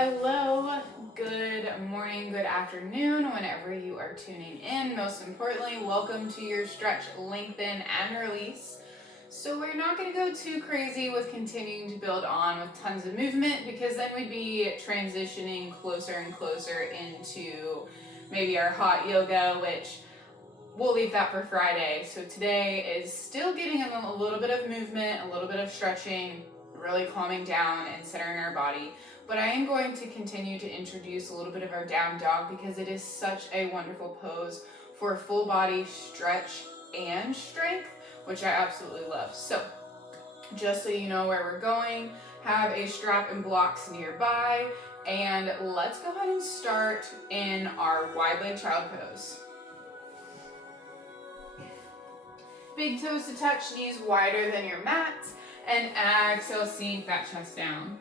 Hello, good morning, good afternoon, whenever you are tuning in. Most importantly, welcome to your stretch, lengthen, and release. So we're not going to go too crazy with continuing to build on with tons of movement, because then we'd be transitioning closer and closer into maybe our hot yoga, which we'll leave that for Friday. So today is still getting a little bit of movement, a little bit of stretching, really calming down and centering our body. But I am going to continue to introduce a little bit of our down dog, because it is such a wonderful pose for full body stretch and strength, which I absolutely love. So just so you know where we're going, have a strap and blocks nearby, and let's go ahead and start in our wide leg child pose. Big toes to touch, knees wider than your mat, and exhale, sink that chest down.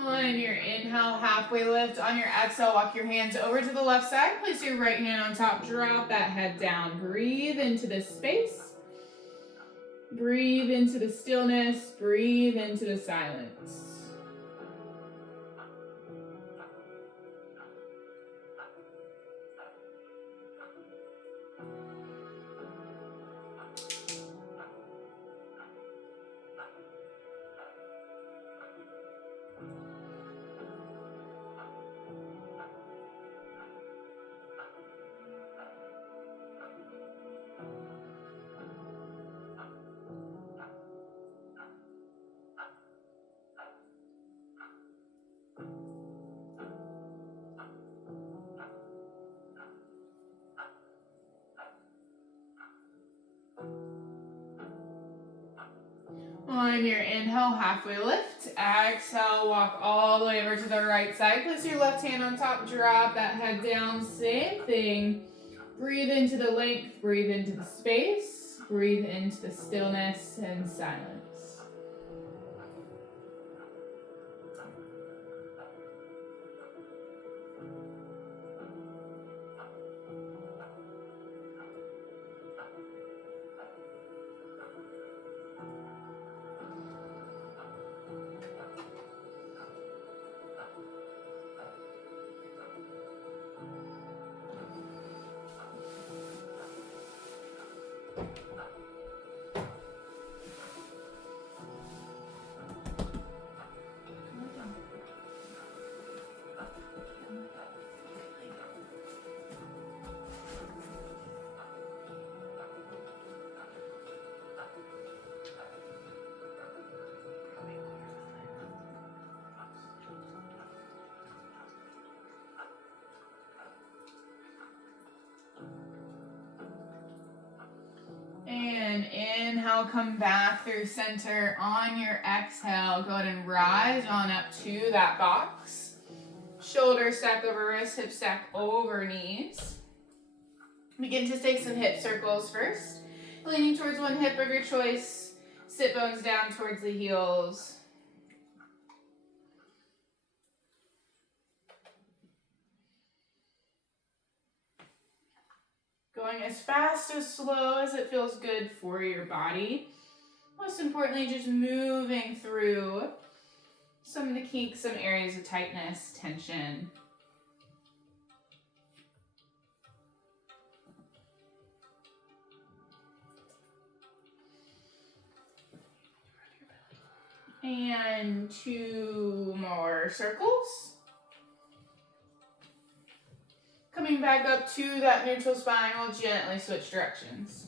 On your inhale, halfway lift. On your exhale, walk your hands over to the left side. Place your right hand on top, drop that head down. Breathe into the space. Breathe into the stillness. Breathe into the silence. On your inhale, halfway lift. Exhale, walk all the way over to the right side. Place your left hand on top, drop that head down. Same thing. Breathe into the length, breathe into the space, breathe into the stillness and silence. And inhale, come back through center. On your exhale, go ahead and rise on up to that box. Shoulder stack over wrist, hip stack over knees. Begin to take some hip circles first. Leaning towards one hip of your choice. Sit bones down towards the heels. Going as fast as slow as it feels good for your body. Most importantly, just moving through some of the kinks, some areas of tightness, tension. And 2 more circles. Coming back up to that neutral spine, we'll gently switch directions.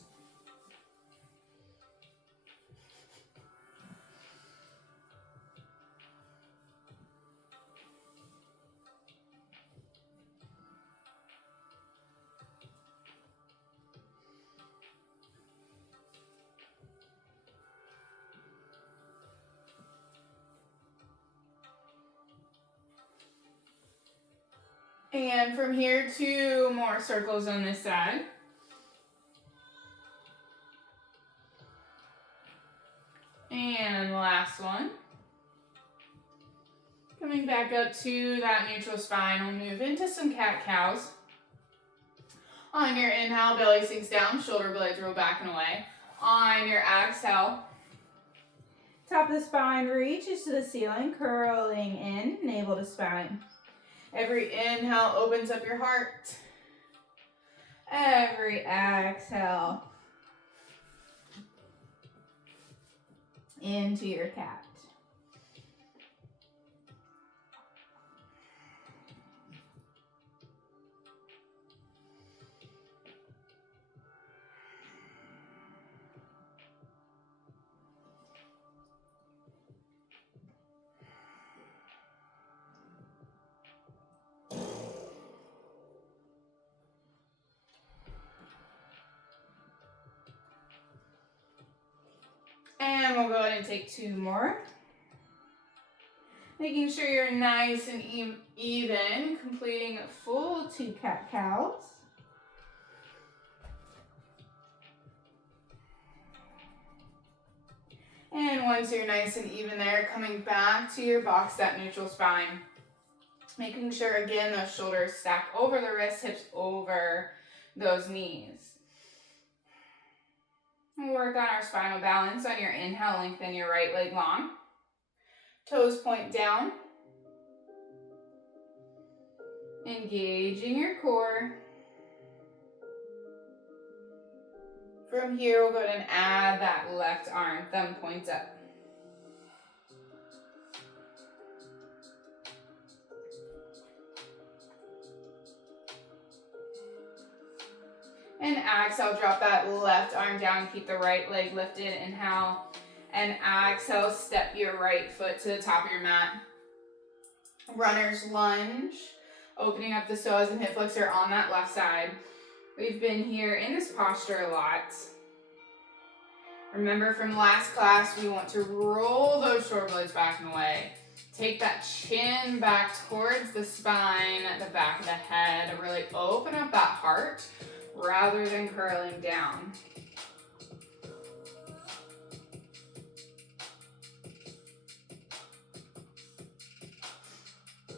And from here, 2 more circles on this side. And last one. Coming back up to that neutral spine, we'll move into some cat-cows. On your inhale, belly sinks down, shoulder blades roll back and away. On your exhale, top of the spine reaches to the ceiling, curling in, navel to spine. Every inhale opens up your heart. Every exhale into your cat. And we'll go ahead and take 2 more. Making sure you're nice and even, completing full 2 cat-cows. And once you're nice and even there, coming back to your box, that neutral spine. Making sure, again, those shoulders stack over the wrists, hips over those knees. We'll work on our spinal balance. On your inhale, lengthen your right leg long. Toes point down. Engaging your core. From here, we'll go ahead and add that left arm, thumb points up. And exhale, drop that left arm down, keep the right leg lifted, inhale. And exhale, step your right foot to the top of your mat. Runner's lunge, opening up the psoas and hip flexor on that left side. We've been here in this posture a lot. Remember from last class, we want to roll those shoulder blades back and away. Take that chin back towards the spine, the back of the head. Really open up that heart rather than curling down.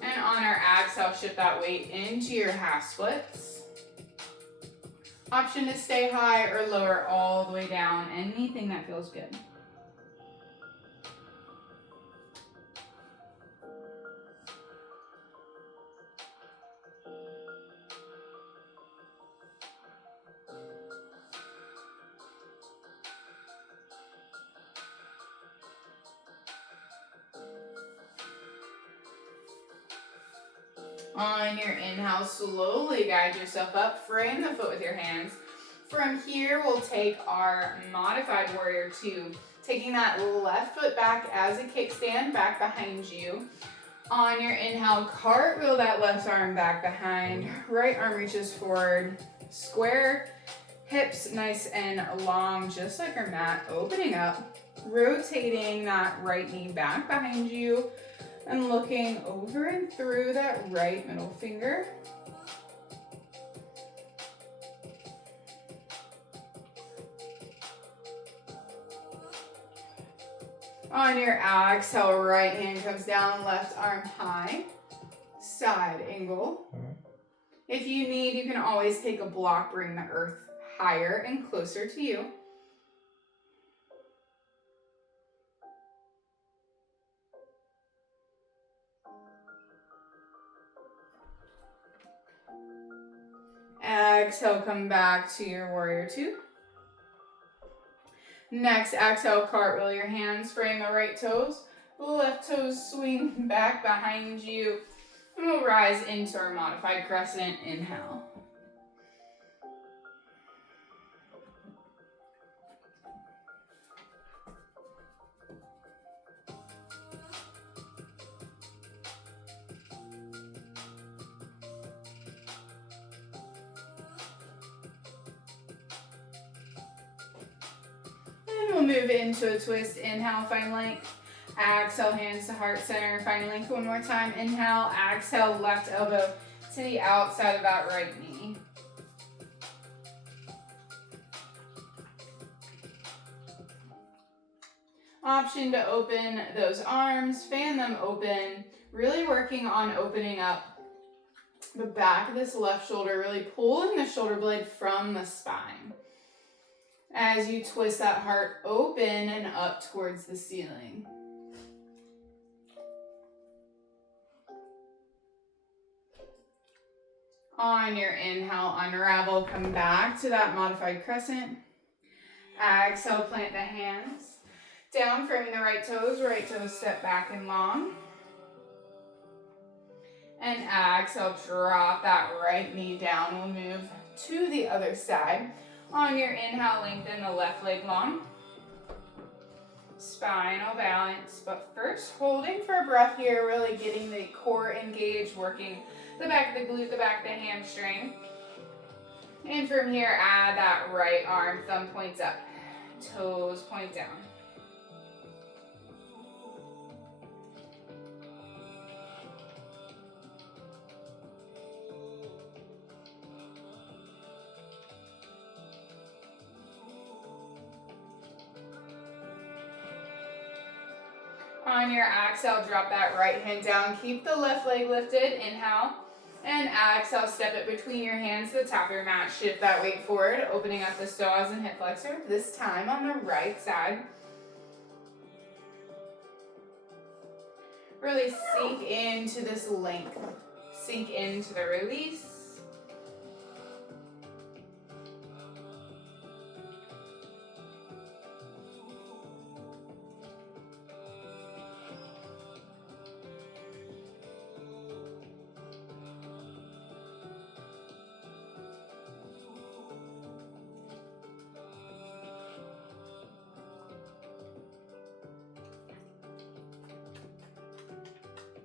And on our exhale, shift that weight into your half splits. Option to stay high or lower all the way down, anything that feels good. On your inhale, slowly guide yourself up, frame the foot with your hands. From here, we'll take our modified warrior 2, taking that left foot back as a kickstand, back behind you. On your inhale, cartwheel that left arm back behind, right arm reaches forward, square hips nice and long, just like our mat, opening up, rotating that right knee back behind you, and looking over and through that right middle finger. On your exhale, right hand comes down, left arm high, side angle. If you need, you can always take a block, bring the earth higher and closer to you. Exhale, come back to your warrior 2. Next, exhale, cartwheel your hands, frame the right toes. The left toes swing back behind you. And we'll rise into our modified crescent, inhale. We'll move into a twist. Inhale, find length. Exhale, hands to heart center. Find length one more time. Inhale, exhale, left elbow to the outside of that right knee. Option to open those arms, fan them open, really working on opening up the back of this left shoulder, really pulling the shoulder blade from the spine as you twist that heart open and up towards the ceiling. On your inhale, unravel, come back to that modified crescent. Exhale, plant the hands. Down, framing the right toes step back and long. And exhale, drop that right knee down. We'll move to the other side. On your inhale, lengthen the left leg long. Spinal balance, but first holding for a breath here, really getting the core engaged, working the back of the glute, the back of the hamstring. And from here, add that right arm, thumb points up, toes point down. On your exhale, drop that right hand down. Keep the left leg lifted. Inhale. And exhale, step it between your hands to the top of your mat. Shift that weight forward, opening up the psoas and hip flexor. This time on the right side. Really sink into this length. Sink into the release.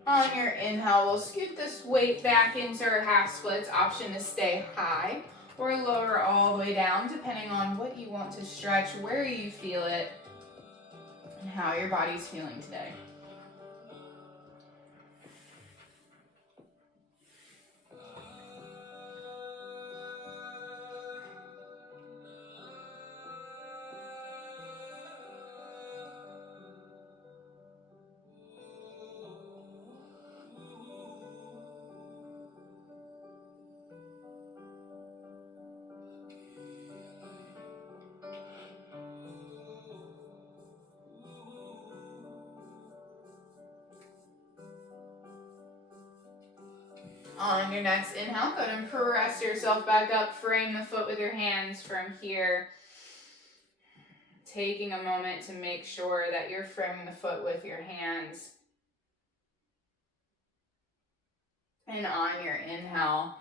On your inhale, we'll scoot this weight back into our half splits. Option to stay high or lower all the way down, depending on what you want to stretch, where you feel it, and how your body's feeling today. On your next inhale, go ahead and press yourself back up. Frame the foot with your hands from here. Taking a moment to make sure that you're framing the foot with your hands. And on your inhale,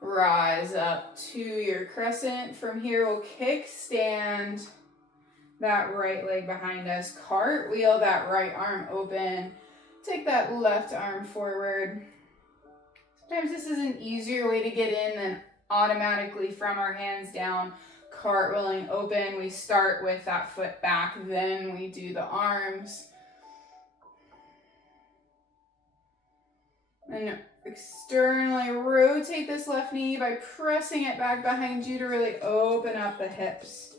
rise up to your crescent. From here, we'll kickstand that right leg behind us. Cartwheel that right arm open. Take that left arm forward. Sometimes this is an easier way to get in than automatically from our hands down, cartwheeling open. We start with that foot back, then we do the arms. And externally rotate this left knee by pressing it back behind you to really open up the hips.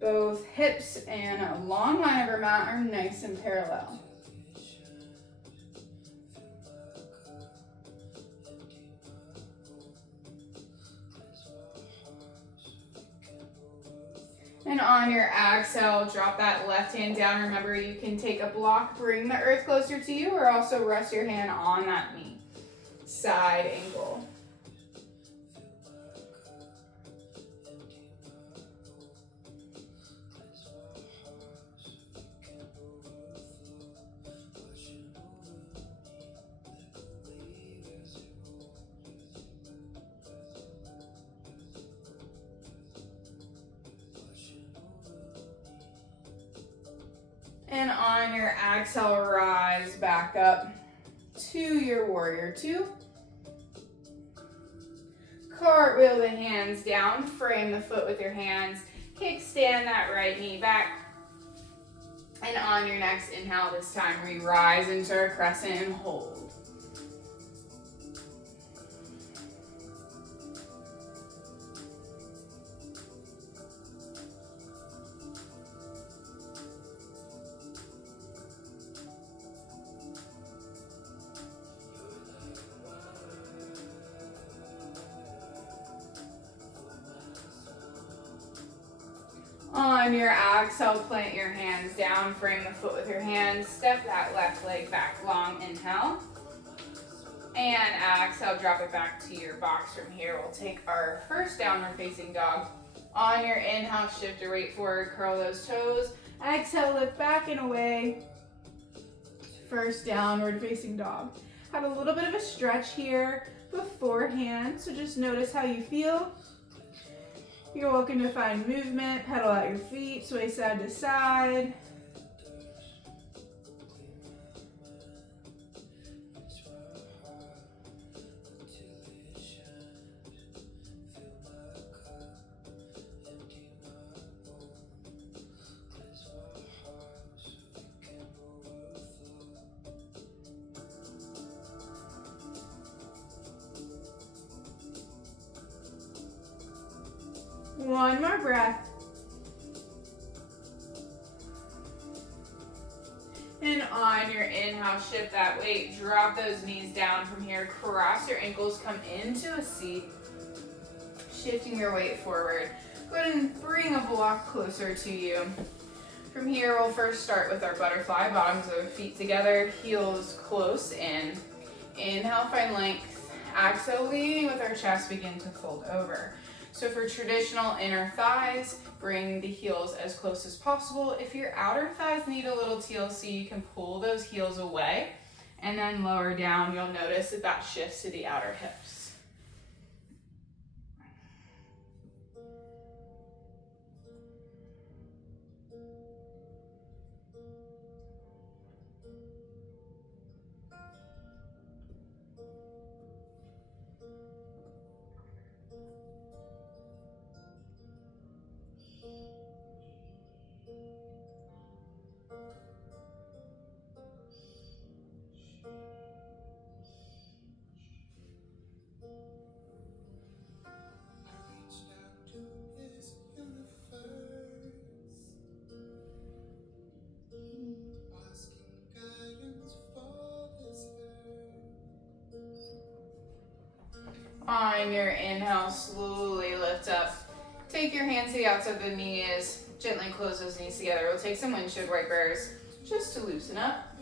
Both hips and a long line of our mat are nice and parallel. And on your exhale, drop that left hand down. Remember, you can take a block, bring the earth closer to you, or also rest your hand on that knee. Side angle. And on your exhale, rise back up to your warrior two. Cartwheel the hands down, frame the foot with your hands, kickstand that right knee back. And on your next inhale, this time we rise into a crescent and hold. On your exhale, plant your hands down, frame the foot with your hands, step that left leg back long, inhale. And exhale, drop it back to your box. From here, we'll take our first downward facing dog. On your inhale, shift your weight forward, curl those toes. Exhale, lift back and away. First downward facing dog. Had a little bit of a stretch here beforehand, so just notice how you feel. You're welcome to find movement, pedal out your feet, sway side to side. One more breath. And on your inhale, shift that weight, drop those knees down. From here, cross your ankles, come into a seat, shifting your weight forward. Go ahead and bring a block closer to you. From here, we'll first start with our butterfly, bottoms of the feet together, heels close in. Inhale, find length. Exhale, leading with our chest, begin to fold over. So for traditional inner thighs, bring the heels as close as possible. If your outer thighs need a little TLC, you can pull those heels away and then lower down. You'll notice that that shifts to the outer hips. On your inhale, slowly lift up. Take your hands to the outside of the knees. Gently close those knees together. We'll take some windshield wipers just to loosen up.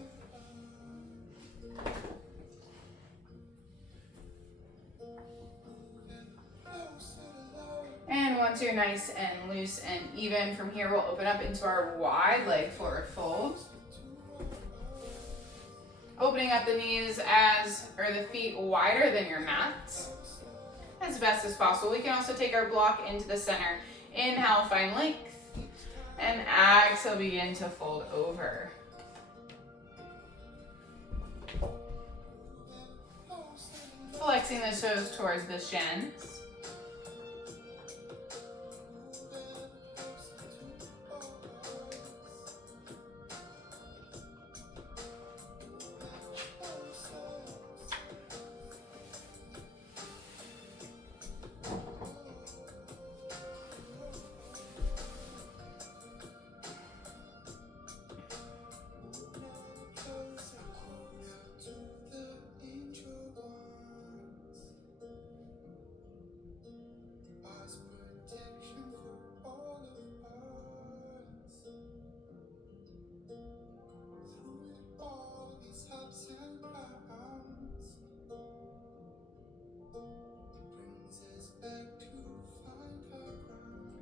And once you're nice and loose and even, from here we'll open up into our wide leg forward fold. Opening up the knees or the feet wider than your mat as best as possible. We can also take our block into the center. Inhale, find length. And exhale, begin to fold over. Flexing the toes towards the shins.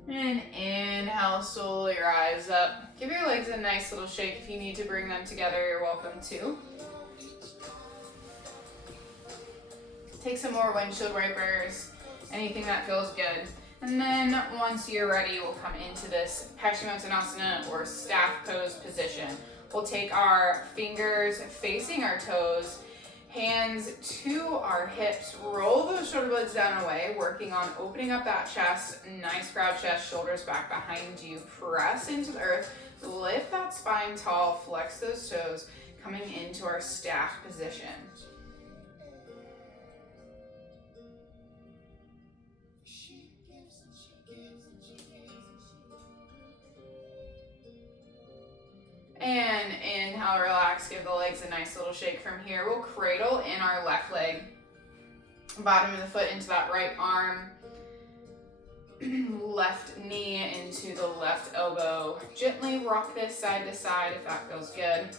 And inhale, slowly rise up. Give your legs a nice little shake. If you need to bring them together, you're welcome to. Take some more windshield wipers, anything that feels good. And then once you're ready, we'll come into this Paschimottanasana or staff pose position. We'll take our fingers facing our toes, hands to our hips, roll those shoulder blades down and away, working on opening up that chest, nice proud chest, shoulders back behind you, press into the earth, lift that spine tall, flex those toes, coming into our staff position. And inhale, relax, give the legs a nice little shake. From here, we'll cradle in our left leg, bottom of the foot into that right arm. left knee into the left elbow. Gently rock this side to side if that feels good.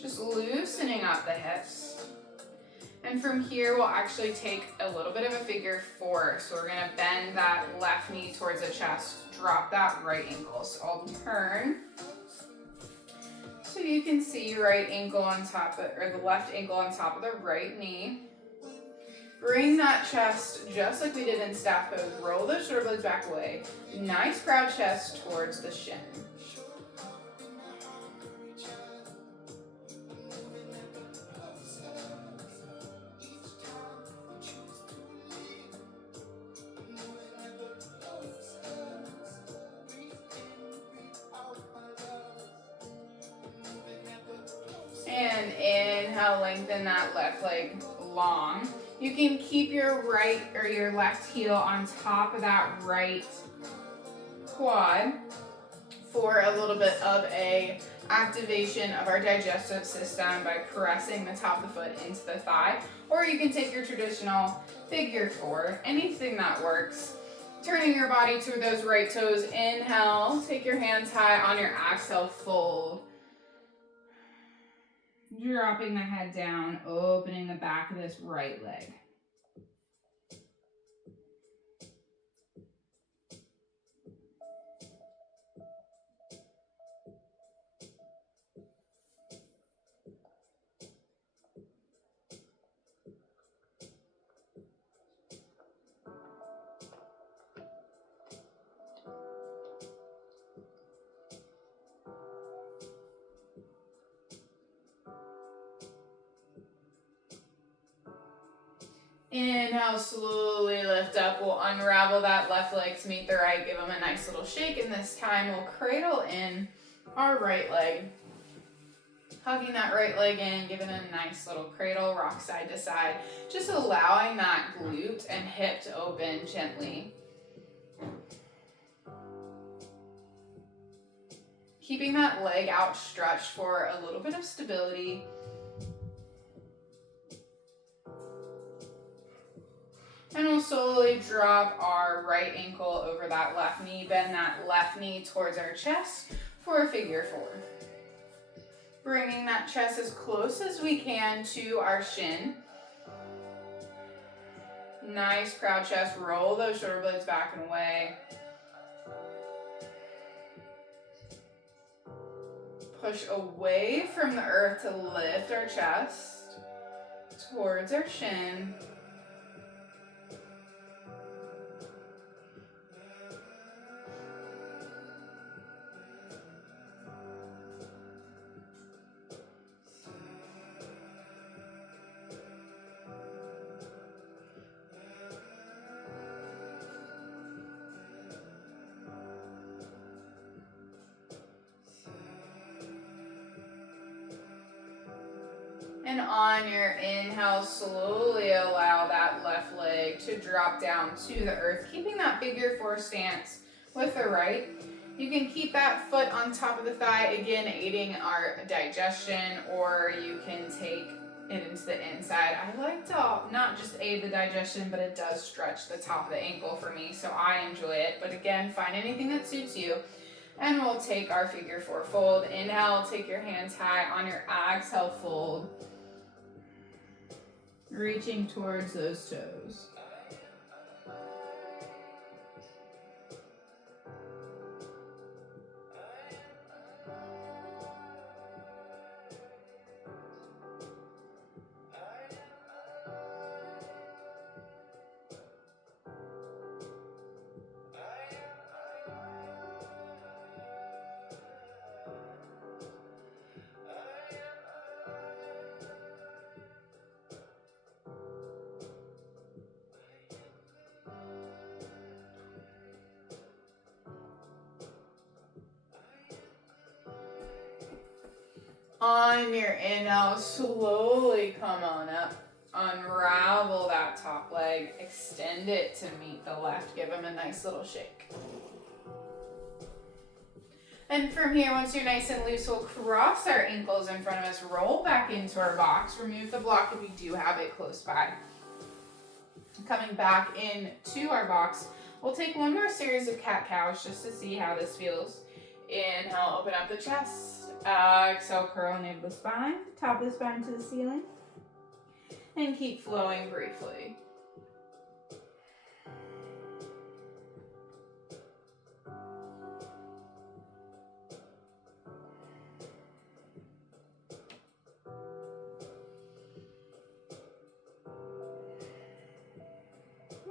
Just loosening up the hips. And from here, we'll actually take a little bit of a figure four. So we're gonna bend that left knee towards the chest, drop that right ankle. So I'll turn. So you can see right ankle on top of, or the left ankle on top of the right knee. Bring that chest, just like we did in staff pose, roll those shoulder blades back away. Nice proud chest towards the shin. And inhale, lengthen that left leg long. You can keep your right or your left heel on top of that right quad for a little bit of a activation of our digestive system by pressing the top of the foot into the thigh. Or you can take your traditional figure four, anything that works. Turning your body to those right toes. Inhale, take your hands high. On your exhale, fold. Dropping the head down, opening the back of this right leg. Inhale, slowly lift up. We'll unravel that left leg to meet the right. Give them a nice little shake. And this time we'll cradle in our right leg. Hugging that right leg in, giving it a nice little cradle, rock side to side. Just allowing that glute and hip to open gently. Keeping that leg outstretched for a little bit of stability. And we'll slowly drop our right ankle over that left knee, bend that left knee towards our chest for a figure four. Bringing that chest as close as we can to our shin. Nice proud chest, roll those shoulder blades back and away. Push away from the earth to lift our chest towards our shin. And on your inhale, slowly allow that left leg to drop down to the earth, keeping that figure four stance with the right. You can keep that foot on top of the thigh, again, aiding our digestion, or you can take it into the inside. I like to not just aid the digestion, but it does stretch the top of the ankle for me, so I enjoy it. But again, find anything that suits you. And we'll take our figure four fold. Inhale, take your hands high. On your exhale, fold. Reaching towards those toes. On your inhale, slowly come on up. Unravel that top leg. Extend it to meet the left. Give them a nice little shake. And from here, once you're nice and loose, we'll cross our ankles in front of us. Roll back into our box. Remove the block if you do have it close by. Coming back into our box, we'll take one more series of cat-cows just to see how this feels. Inhale, open up the chest. Exhale, curl navel to the spine, top of the spine to the ceiling. And keep flowing briefly.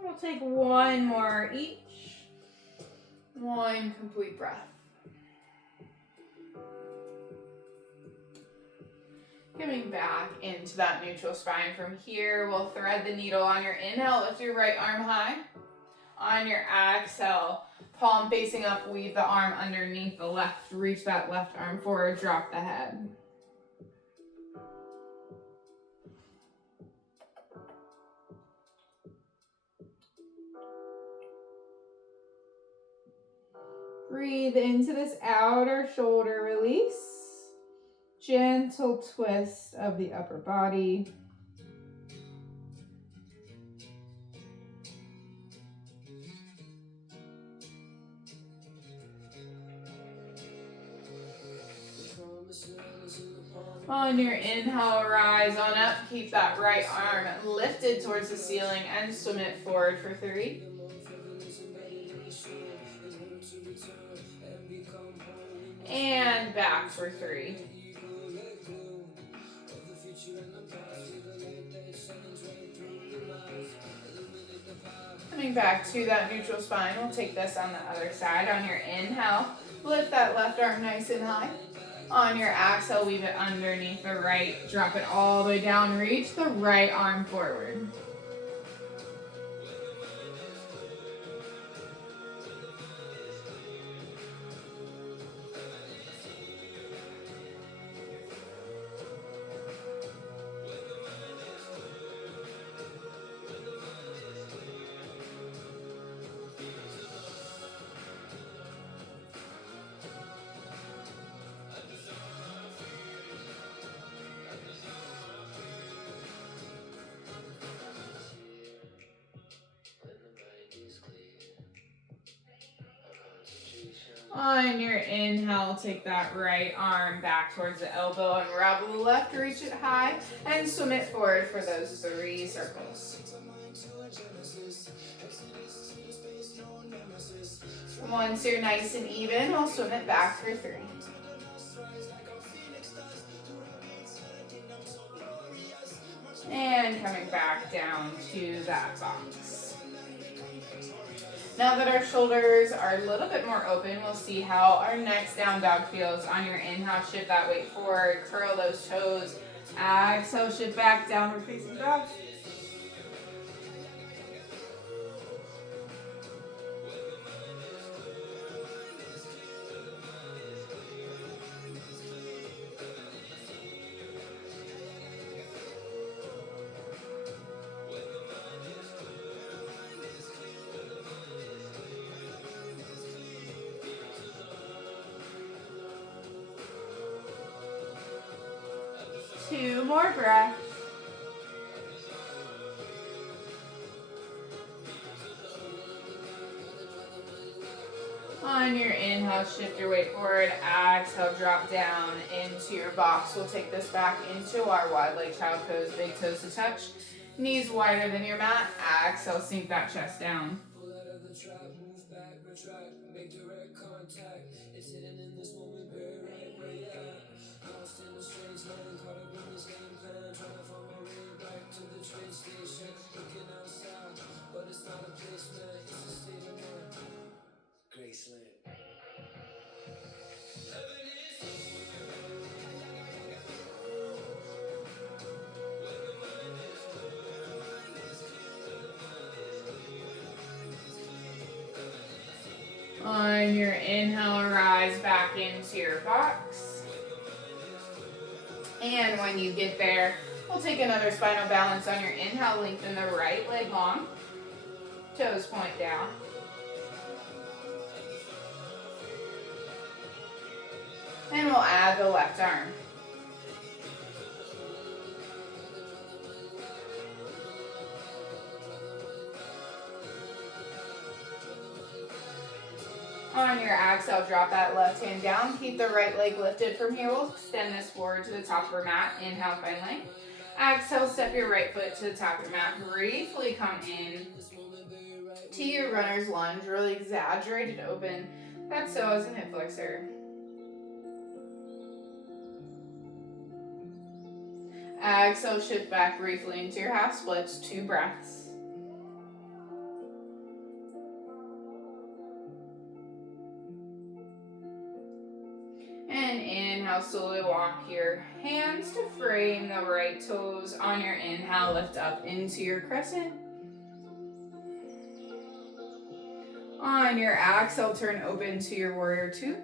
We'll take one more each. One complete breath. Coming back into that neutral spine from here, we'll thread the needle on your inhale, lift your right arm high. On your exhale, palm facing up, weave the arm underneath the left, reach that left arm forward, drop the head. Breathe into this outer shoulder release. Gentle twist of the upper body. On your inhale, rise on up. Keep that right arm lifted towards the ceiling and swim it forward for 3. And back for 3. Coming back to that neutral spine, we'll take this on the other side. On your inhale, lift that left arm nice and high. On your exhale, weave it underneath the right. Drop it all the way down. Reach the right arm forward. On your inhale, take that right arm back towards the elbow, unravel the left, reach it high, and swim it forward for those 3 circles. Once you're nice and even, we'll swim it back for 3. And coming back down to that box. Now that our shoulders are a little bit more open, we'll see how our next down dog feels. On your inhale, shift that weight forward, curl those toes. Exhale, shift back, downward facing dog. Two more breaths. On your inhale, shift your weight forward. Exhale, drop down into your box. We'll take this back into our wide leg child pose. Big toes to touch. Knees wider than your mat. Exhale, sink that chest down. On your inhale, rise back into your box. And when you get there, we'll take another spinal balance. On your inhale, lengthen the right leg long. Toes point down. And we'll add the left arm. On your exhale, drop that left hand down. Keep the right leg lifted from here. We'll extend this forward to the top of our mat. Inhale, find length. Exhale, step your right foot to the top of your mat. Briefly come in to your runner's lunge. Really exaggerated open that psoas and hip flexor. Exhale, shift back briefly into your half splits. 2 breaths. And inhale, slowly walk your hands to frame the right toes. On your inhale, lift up into your crescent. On your exhale, turn open to your warrior 2.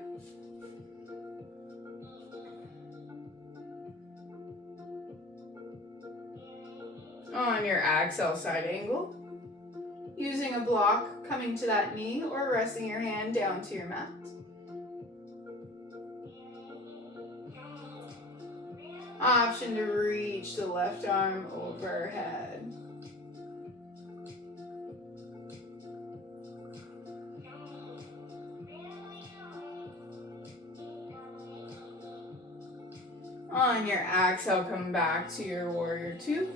On your exhale, side angle. Using a block, coming to that knee or resting your hand down to your mat. Option to reach the left arm overhead. On your exhale, come back to your warrior 2.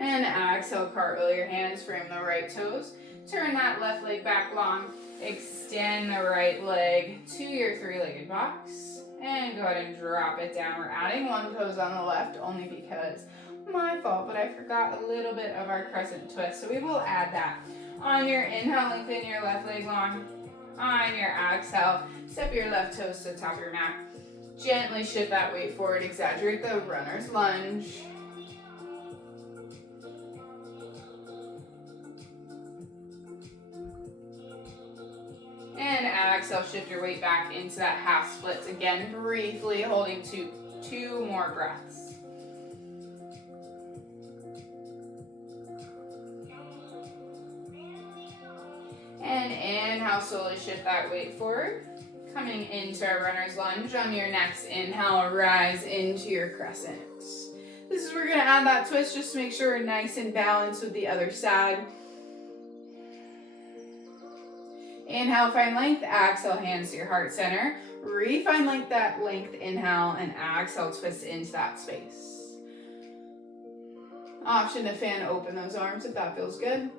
And exhale, cartwheel your hands, frame the right toes. Turn that left leg back long. Extend the right leg to your 3-legged box. And go ahead and drop it down. We're adding 1 pose on the left only because my fault, but I forgot a little bit of our crescent twist. So we will add that. On your inhale, lengthen your left leg long. On your exhale, step your left toes to the top of your mat. Gently shift that weight forward. Exaggerate the runner's lunge. And exhale, shift your weight back into that half splits. Again, briefly holding 2 more breaths. And inhale, slowly shift that weight forward. Coming into our runner's lunge. On your next inhale, rise into your crescent. This is where we're gonna add that twist just to make sure we're nice and balanced with the other side. Inhale, find length. Exhale, hands to your heart center. Refine that length. Inhale and exhale, twist into that space. Option to fan open those arms if that feels good.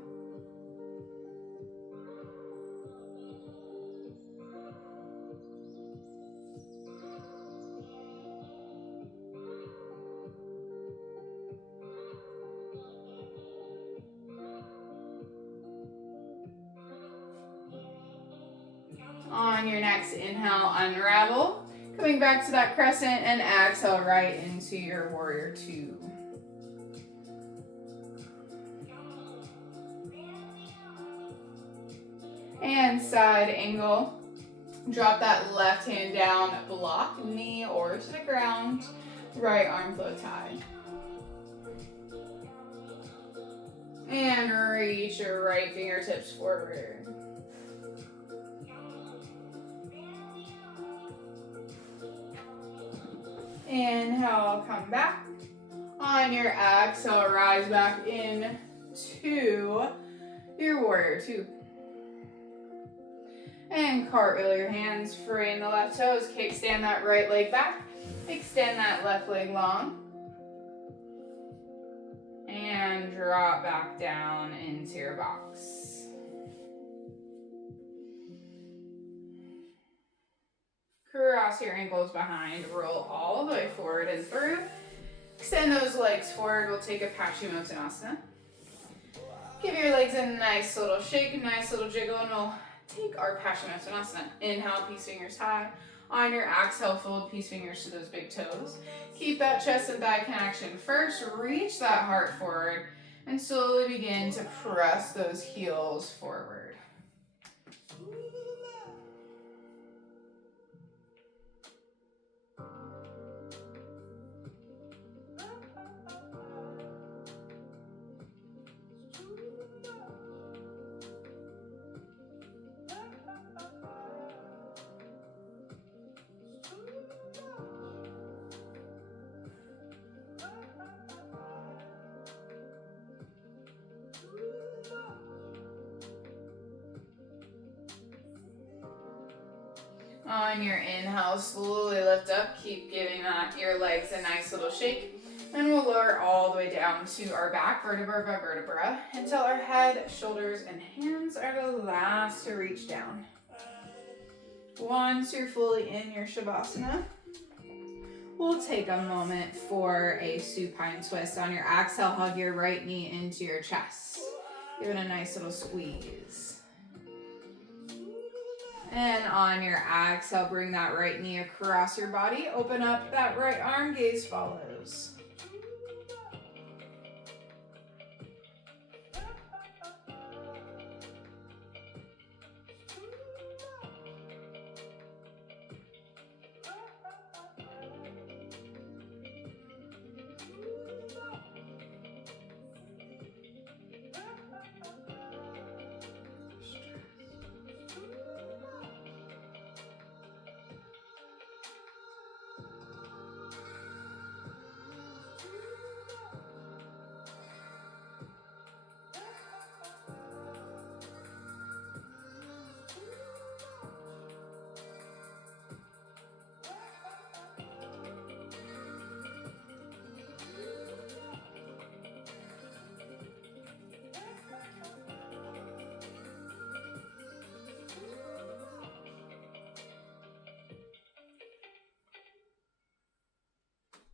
On your next inhale, unravel. Coming back to that crescent and exhale right into your warrior 2. And side angle. Drop that left hand down, block knee or to the ground. Right arm floats high. And reach your right fingertips forward. Inhale, come back. On your exhale, rise back in to your warrior 2. And cartwheel your hands, frame the left toes, kickstand that right leg back, extend that left leg long, and drop back down into your box. Cross your ankles behind, roll all the way forward and through. Extend those legs forward, we'll take a Paschimottanasana. Give your legs a nice little shake, a nice little jiggle, and we'll take our Paschimottanasana. Inhale, peace fingers high. On your exhale, fold peace fingers to those big toes. Keep that chest and thigh connection first. Reach that heart forward and slowly begin to press those heels forward. On your inhale, slowly lift up. Keep giving your legs a nice little shake. And we'll lower all the way down to our back, vertebra by vertebra, until our head, shoulders, and hands are the last to reach down. Once you're fully in your Shavasana, we'll take a moment for a supine twist. On your exhale, hug your right knee into your chest. Give it a nice little squeeze. And on your exhale, bring that right knee across your body. Open up that right arm, gaze follows.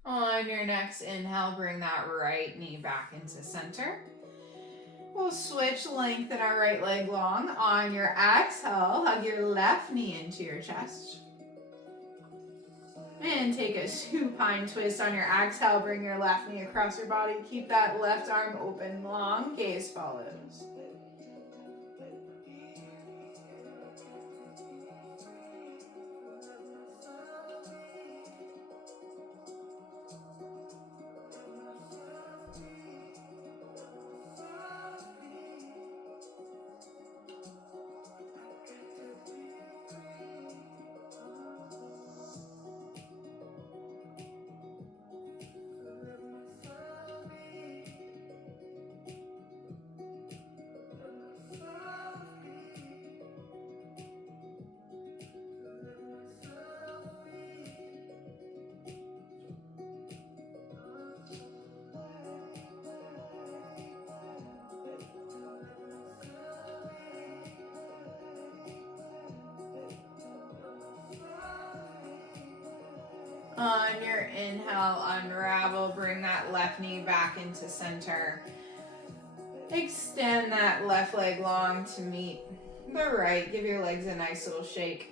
On your next inhale, bring that right knee back into center. We'll switch, lengthen our right leg long. On your exhale, hug your left knee into your chest. And take a supine twist. On your exhale, bring your left knee across your body. Keep that left arm open long, gaze follows. On your inhale, unravel, bring that left knee back into center. Extend that left leg long to meet the right. Give your legs a nice little shake.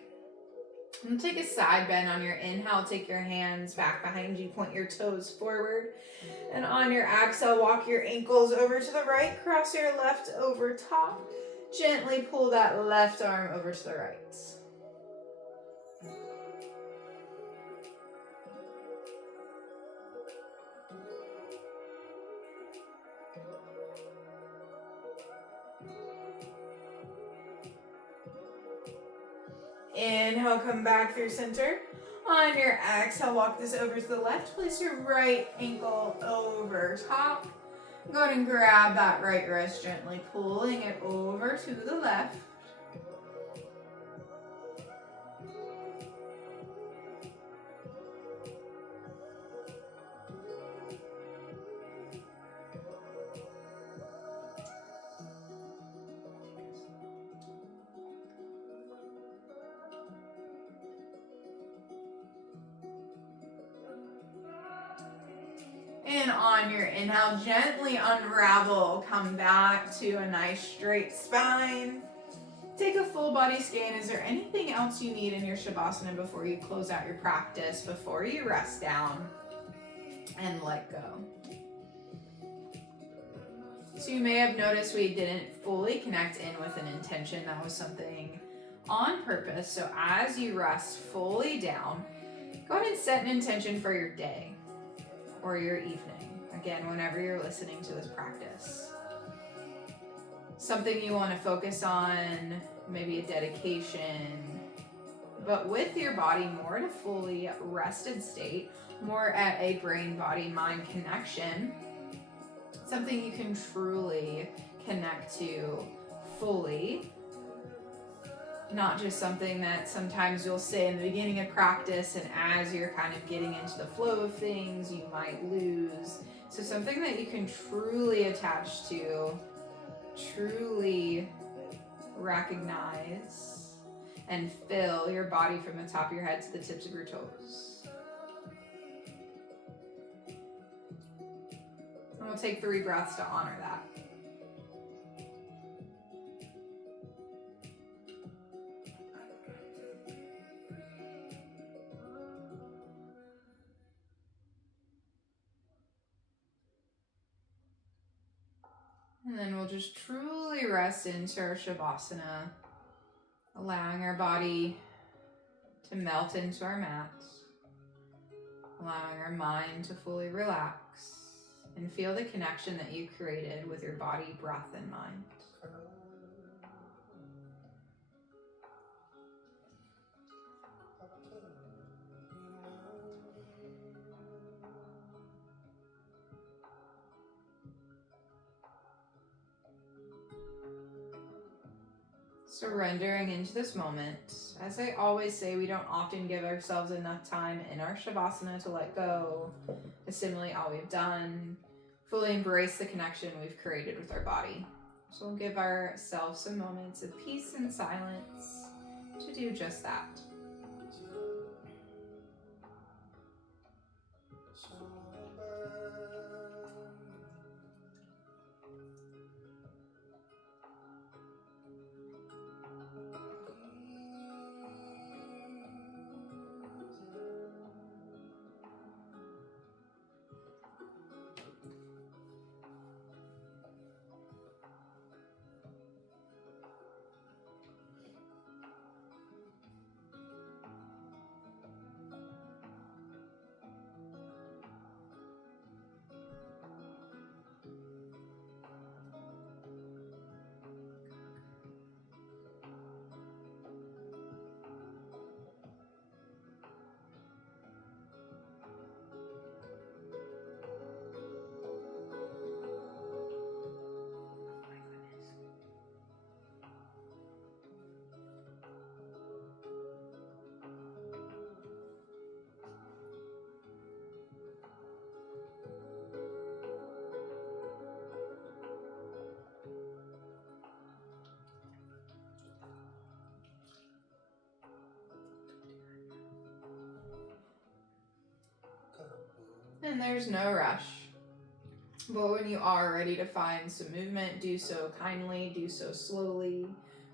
And take a side bend. On your inhale, take your hands back behind you, point your toes forward. And on your exhale, walk your ankles over to the right, cross your left over top. Gently pull that left arm over to the right. Inhale, come back through center. On your exhale, walk this over to the left. Place your right ankle over top. Go ahead and grab that right wrist, gently pulling it over to the left. And on your inhale, gently unravel. Come back to a nice straight spine. Take a full body scan. Is there anything else you need in your Shavasana before you close out your practice, before you rest down and let go? So you may have noticed we didn't fully connect in with an intention. That was something on purpose. So as you rest fully down, go ahead and set an intention for your day or your evening. Again, whenever you're listening to this practice. Something you want to focus on, maybe a dedication, but with your body more in a fully rested state, more at a brain-body-mind connection, something you can truly connect to fully, not just something that sometimes you'll say in the beginning of practice, and as you're kind of getting into the flow of things, you might lose. So something that you can truly attach to, truly recognize, and fill your body from the top of your head to the tips of your toes. And we'll take 3 breaths to honor that. And then we'll just truly rest into our Shavasana, allowing our body to melt into our mat, allowing our mind to fully relax, and feel the connection that you created with your body, breath, and mind. Surrendering into this moment. As I always say, we don't often give ourselves enough time in our Shavasana to let go, assimilate all we've done, fully embrace the connection we've created with our body. So we'll give ourselves some moments of peace and silence to do just that. And there's no rush. But when you are ready to find some movement, do so kindly, do so slowly.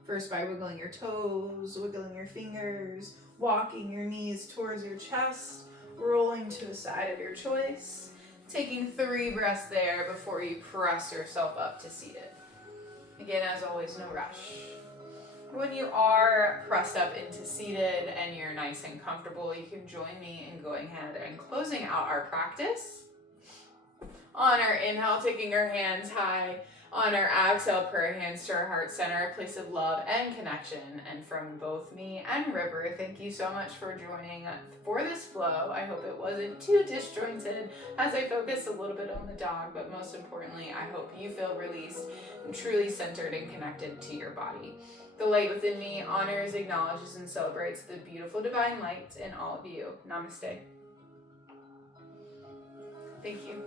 First by wiggling your toes, wiggling your fingers, walking your knees towards your chest, rolling to a side of your choice. Taking 3 breaths there before you press yourself up to seated. Again, as always, no rush. When you are pressed up into seated and you're nice and comfortable, you can join me in going ahead and closing out our practice. On our inhale, taking our hands high. On our exhale, prayer hands to our heart center, a place of love and connection. And from both me and River, thank you so much for joining for this flow. I hope it wasn't too disjointed as I focused a little bit on the dog, but most importantly, I hope you feel released and truly centered and connected to your body. The light within me honors, acknowledges, and celebrates the beautiful divine light in all of you. Namaste. Thank you.